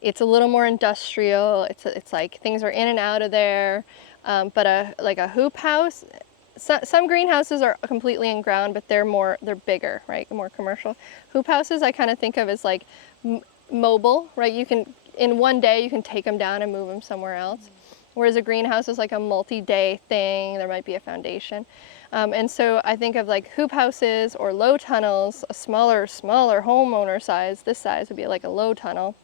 It's a little more industrial. It's like things are in and out of there. But like a hoop house, some greenhouses are completely in ground, but they're bigger, right? More commercial. Hoop houses I kind of think of as like mobile, right? You can, in one day, you can take them down and move them somewhere else. Whereas a greenhouse is like a multi-day thing. There might be a foundation. And so I think of like hoop houses or low tunnels, a smaller homeowner size. This size would be like a low tunnel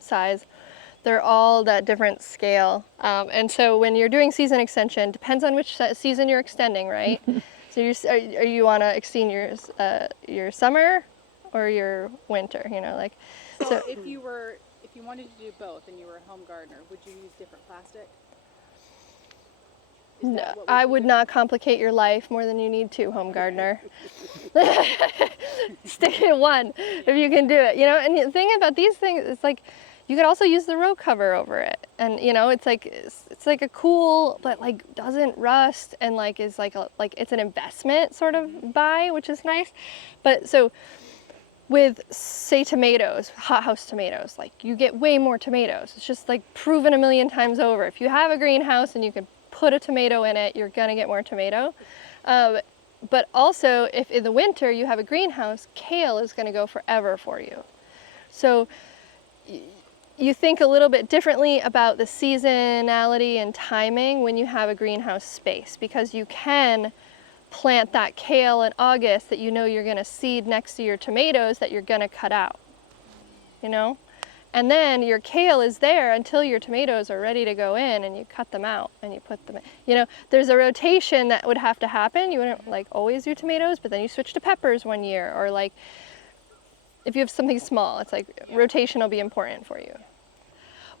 size. They're all that different scale. And so when you're doing season extension, depends on which season you're extending, right? So you want to extend your summer or your winter, you know, like. So if you wanted to do both and you were a home gardener, would you use different plastic? No, I would not complicate your life more than you need to, home gardener. Stick to one if you can do it, you know. And the thing about these things, it's like you could also use the row cover over it, and you know, it's like a cool, but like doesn't rust, and like is like it's an investment sort of buy, which is nice. But so with, say, tomatoes, hothouse tomatoes, like you get way more tomatoes. It's just like proven a million times over. If you have a greenhouse and you can put a tomato in it, you're gonna get more tomato. But also, if in the winter you have a greenhouse, kale is gonna go forever for you. So you think a little bit differently about the seasonality and timing when you have a greenhouse space, because you can plant that kale in August that you know you're gonna seed next to your tomatoes that you're gonna cut out, you know? And then your kale is there until your tomatoes are ready to go in, and you cut them out and you put them in. You know, there's a rotation that would have to happen. You wouldn't like always do tomatoes, but then you switch to peppers one year, or like if you have something small, it's like rotation will be important for you.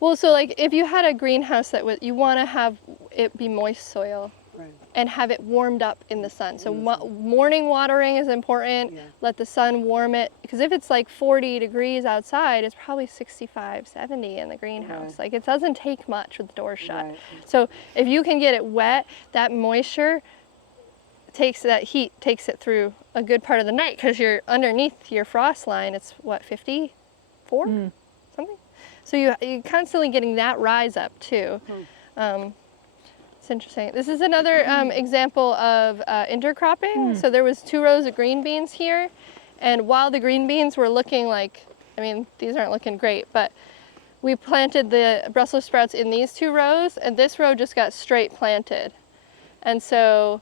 Well, so like if you had a greenhouse that you want to have it be moist soil. Right. And have it warmed up in the sun. So morning watering is important. Yeah. Let the sun warm it, because if it's like 40 degrees outside, it's probably 65, 70 in the greenhouse. Right. Like it doesn't take much with the door shut. Right. So if you can get it wet, that moisture that heat takes it through a good part of the night, because you're underneath your frost line. It's what, 54 something. So you're constantly getting that rise up too. It's interesting. This is another example of intercropping. So there was 2 rows of green beans here, and while the green beans were looking like, I mean, these aren't looking great, but we planted the Brussels sprouts in these 2 rows, and this row just got straight planted. And so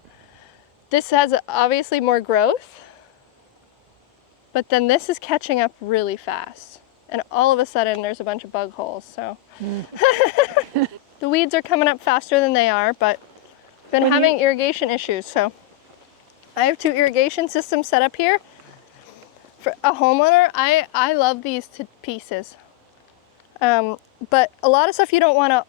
this has obviously more growth, but then this is catching up really fast. And all of a sudden there's a bunch of bug holes, so. The weeds are coming up faster than they are, but been having irrigation issues, so. I have 2 irrigation systems set up here. For a homeowner, I love these to pieces. But a lot of stuff you don't want to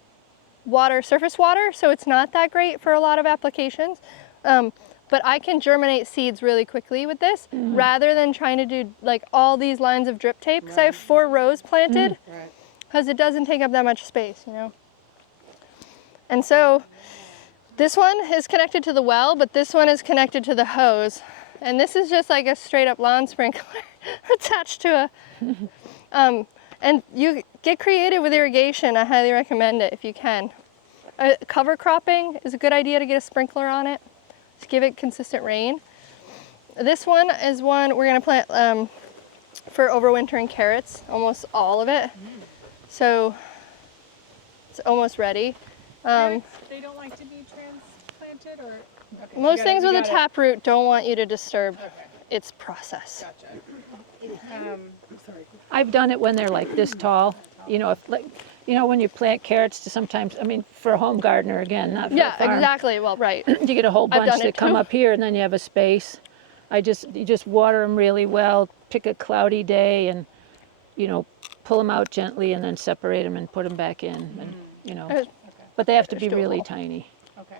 water surface water, so it's not that great for a lot of applications. But I can germinate seeds really quickly with this, rather than trying to do like all these lines of drip tape, because I have 4 rows planted, because it doesn't take up that much space, you know. And so this one is connected to the well, but this one is connected to the hose. And this is just like a straight up lawn sprinkler attached to a, and you get creative with irrigation. I highly recommend it if you can. Cover cropping is a good idea to get a sprinkler on it. Just give it consistent rain. This one is one we're gonna plant for overwintering carrots, almost all of it. So it's almost ready. Carrots, they don't like to be transplanted, or Okay, Most you things gotta- with a you gotta- taproot don't want you to disturb its process. Gotcha. I've done it when they're like this tall. You know, if like, you know, when you plant carrots, to sometimes, I mean, for a home gardener again, not for a Yeah, farm. exactly. Well, right. You get a whole I've bunch done that it come too. up here, and then you have a space. You just water them really well. Pick a cloudy day, and you know, pull them out gently, and then separate them and put them back in. And you know, Uh, but they have to be still really all. tiny. Okay.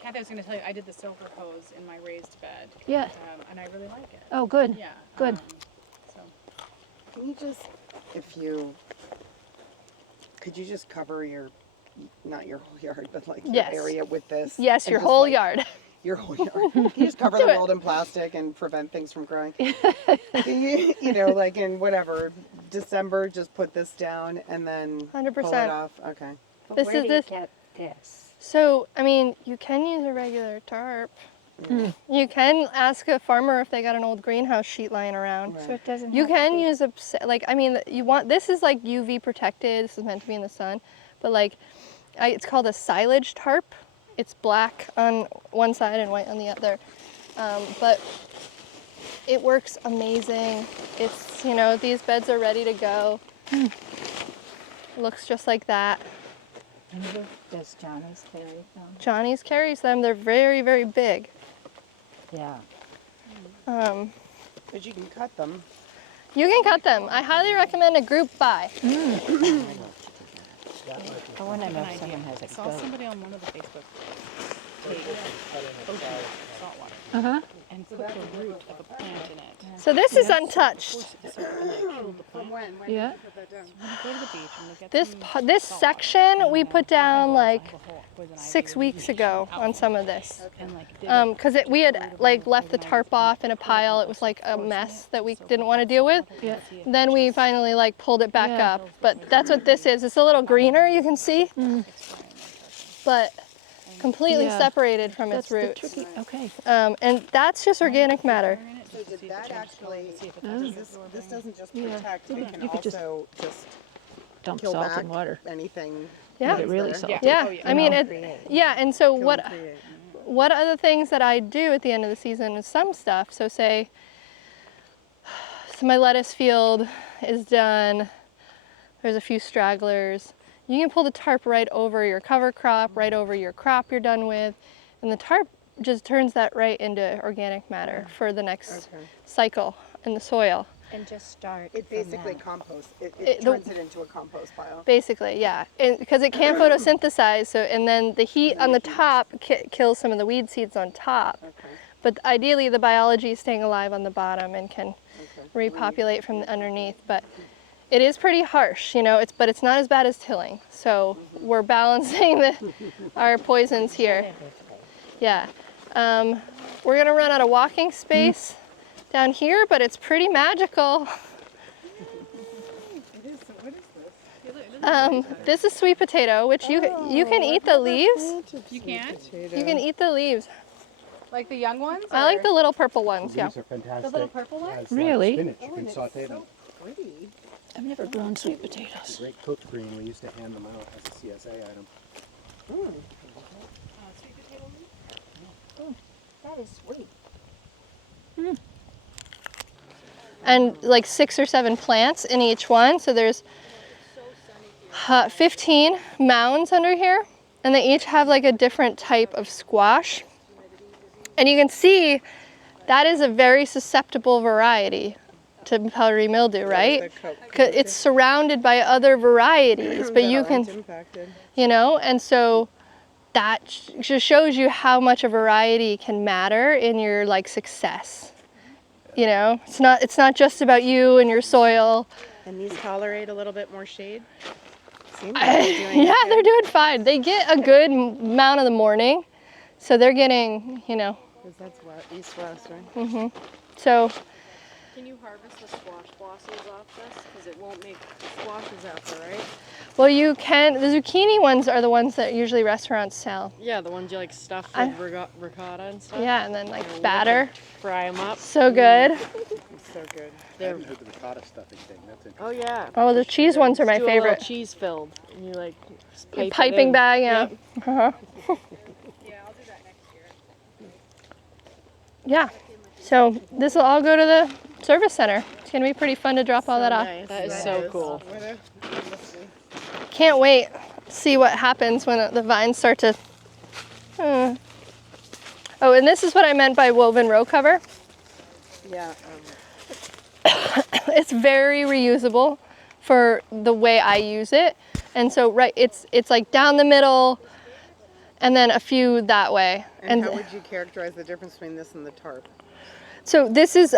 Kathy, I was going to tell you, I did the silver hose in my raised bed, Yeah. and I really like it. Oh, good. Yeah. Good. So Can you just, could you just cover your, not your whole yard, but like Yes. your area with this? Yes, and your just, whole like, yard. Your whole yard. Can you just cover the world in plastic and prevent things from growing? Can you, you know, like in whatever, December, just put this down and then pull it 100%. off? Okay. But This where is do this- you get this? So, I mean, you can use a regular tarp. You can ask a farmer if they got an old greenhouse sheet lying around. Right. So it doesn't You have to can be- use like, I mean, you want, this is like UV protected. This is meant to be in the sun. But like, it's called a silage tarp. It's black on one side and white on the other. But it works amazing. It's, you know, these beds are ready to go. Looks just like that. And does Johnny's carry them? Johnny's carries them. They're very, very big. Yeah. But you can cut them. You can cut them. I highly recommend a group buy. I want to know an if someone idea. has I a saw goat. somebody on one of the Facebook pages salt water Uh huh. and put the root of a plant in it. So this is untouched. From when? When Yeah. did you put that down? I'm gonna go to the beach. I'm gonna get This some this salt water section we and, put down like I have a whole poison ivy 6 weeks ago on some of this. and like dig Because we had like left the tarp off in a pile. It was like a mess that we didn't want to deal with. Yeah. Then we finally like pulled it back Yeah. up. But that's what this is. It's a little greener, you can see, but completely Yeah. separated from That's its the roots. tricky. Okay. And that's just organic matter. So did that actually, this doesn't just Yeah. protect, it can You could just also just Dump kill salt back in water. anything. Yeah. Make it really there. salty. Yeah, Oh, yeah. I mean, Create. yeah, and so Kill what? and create. What other things that I do at the end of the season is some stuff. So say, so my lettuce field is done. There's a few stragglers. You can pull the tarp right over your cover crop, right over your crop you're done with, and the tarp just turns that right into organic matter for the next Okay. cycle in the soil. And just start. It from basically that. composts, it It- the- turns it into a compost pile. Basically, yeah, because it can't photosynthesize. So, and then the heat on the top kills some of the weed seeds on top. Okay, But ideally, the biology is staying alive on the bottom and can okay. repopulate from the underneath. But it is pretty harsh, you know. But it's not as bad as tilling. So we're balancing our poisons here. Yeah. We're gonna run out of walking space down here, but it's pretty magical. It is, what is this? This is sweet potato, which you can eat the leaves. You can't? You can eat the leaves. Like the young ones? I like the little purple ones. Yeah. These are fantastic. The little purple ones? As, like, Really? spinach. You can saute them. Pretty. I've never grown sweet potatoes. Great cooked green. We used to hand them out as a CSA item. Sweet potato leaf? That is sweet. And like 6 or 7 plants in each one. So there's 15 mounds under here, and they each have like a different type of squash. And you can see that is a very susceptible variety to powdery mildew, right? The 'Cause it's surrounded by other varieties, but you can, impacted. you know, and so that just shows you how much a variety can matter in your like success. You know, it's not just about you and your soil. And these tolerate a little bit more shade? Seems Yeah, they're doing fine. They get a good amount of the morning, so they're getting, you know, Because that's what, east-west, right? so Can you harvest the squash blossoms off this? Because it won't make squashes out there, right? well you can. The zucchini ones are the ones that usually restaurants sell. Yeah, the ones you like stuff I- with ricotta and stuff. Yeah, and then like Yeah, batter. Fry them up. So good. It's so good. I haven't heard the ricotta stuffing thing. That's interesting. Oh yeah. Oh, the cheese ones are my Do a little favorite. cheese filled. And you like pipe it Piping in. bag, yeah. Yep. Uh-huh. Yeah, I'll do that next year. yeah, so this will all go to the service center. It's gonna be pretty fun to drop all that off. That is so cool. Can't wait. See what happens when the vines start to. Oh, and this is what I meant by woven row cover. Yeah. It's very reusable for the way I use it, and so it's like down the middle, and then a few that way. And how would you characterize the difference between this and the tarp? So this is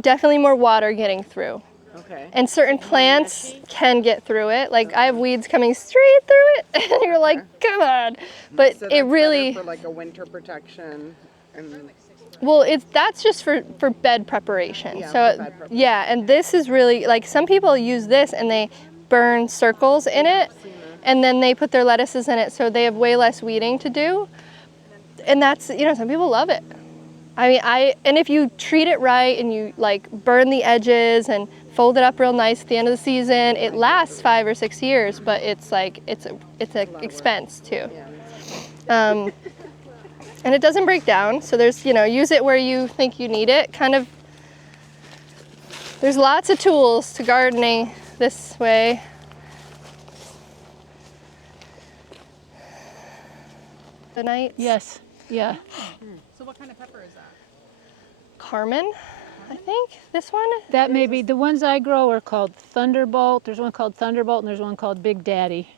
definitely more water getting through. Okay. And certain plants can get through it. Like I have weeds coming straight through it, and you're like, come on. But So it that's really, better for like a winter protection and well, that's just for bed preparation. Yeah, So for bed preparation. yeah, and this is really like some people use this and they burn circles in it, and then they put their lettuces in it, so they have way less weeding to do. And that's, you know, some people love it. I mean, and if you treat it right and you like burn the edges and fold it up real nice at the end of the season, it lasts 5 or 6 years, but it's like, it's an expense too. And it doesn't break down, so there's, you know, use it where you think you need it, kind of. There's lots of tools to gardening this way. The nights. Yes, yeah. So what kind of pepper is that? Carmen, I think, this one. That may be, the ones I grow are called Thunderbolt. There's one called Thunderbolt and there's one called Big Daddy.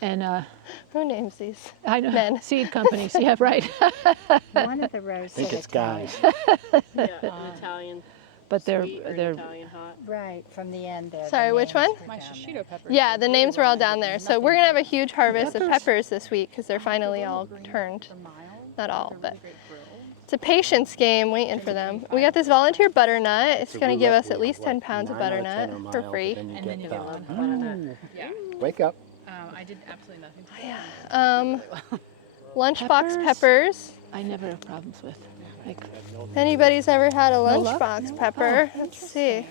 And Who names these? I know, Men. seed companies, yeah, right. One of the rows I think said it's guys. Yeah, an Italian But they're, sweet or an they're, Italian hot. Right, from the end there. Sorry, the which names one? were My down there. shishito pepper. Yeah, the names were all down there. So we're gonna have a huge harvest of Peppers. peppers this week because they're finally all turned. They're mild. Not all, They're but really great grilled. it's a patience game waiting for them. We got this volunteer butternut. It's gonna give us at least 10 pounds of butternut for free. And then you get one. Yeah. Wake up. I did absolutely nothing to it. Lunchbox peppers. I never have problems with. Like, Anybody's ever had a No luck? lunchbox pepper? Let's see.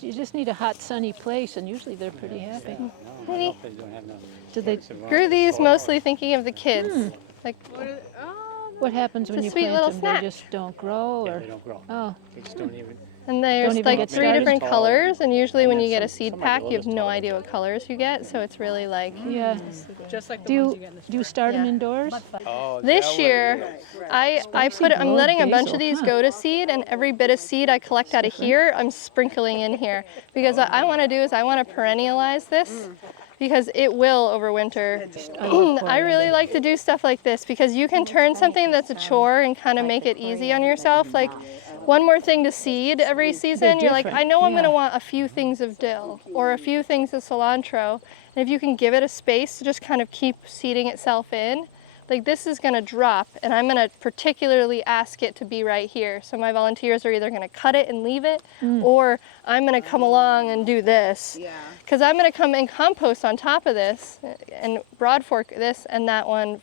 you just need a hot, sunny place, and usually they're pretty happy. Maybe. Do they? Grew these mostly thinking of the kids. Like, What happens when It's a you sweet plant little them? snack. They just don't grow, or They don't grow. oh, They just don't even. and there's Don't even like get 3 started? different colors, and usually when then you get a some seed might be pack, a you little have no taller. idea what colors you get, so it's really like. yeah. Just like the Do ones you you get in the do you store. start them Yeah. indoors? Oh, This year, I'm grow letting a bunch basil, of these huh? go to seed, and every bit of seed I collect out of here, I'm sprinkling in here. Because what I want to do is I want to perennialize this, because it will overwinter. I love I really like to do stuff like this because you can turn something that's a chore and kind of make it easy on yourself. Like one more thing to seed every season, you're like, different, I know I'm going to yeah. want a few things of dill or a few things of cilantro. And if you can give it a space to just kind of keep seeding itself in, like this is going to drop, and I'm going to particularly ask it to be right here. So my volunteers are either going to cut it and leave it, or I'm going to come along and do this. Yeah. Because I'm going to come and compost on top of this and broad fork this and that one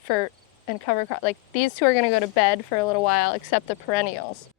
and cover crop. Like these two are going to go to bed for a little while, except the perennials.